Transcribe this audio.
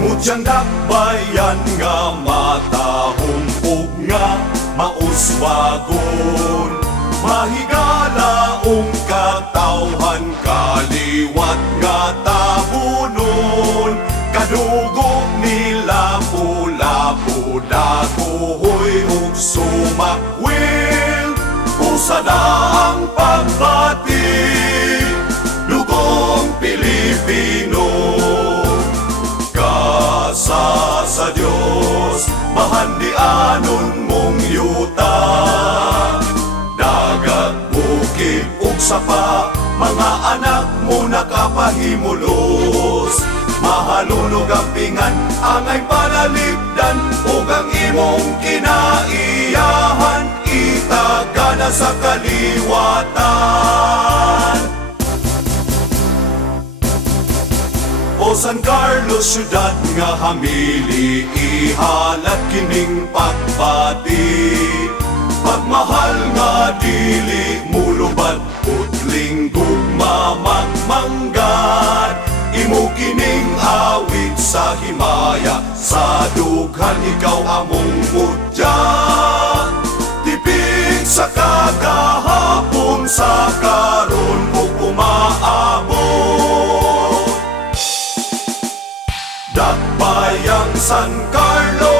Mudyang dakbayan nga matahong ug nga mauswagon, mahigalaong katawhan kaliwat nga tabunon, kadugog nila pula-pu dakuhoy ug sumakwil. Usada ang pagbati, dugong Pilipino. Kasa sa Dios, mahandianon mong yuta. Dagat, bukid ug sapa, mga anak mo nakapahimulos. Mahalulog ang pingan, angay panalipdan, ug ang imong kinaiyahan, itagana sa kaliwatan. O San Carlos, syudad nga hamili, ihalat kining pagbati. Pagmahal nga dili mulubad, utling gugma magmanggad. Imo kining awit sa himaya, sa dughan ikaw among mudya. Tipig sa kagahapon, sa karon ug umaabot. Dakbayang San Carlos,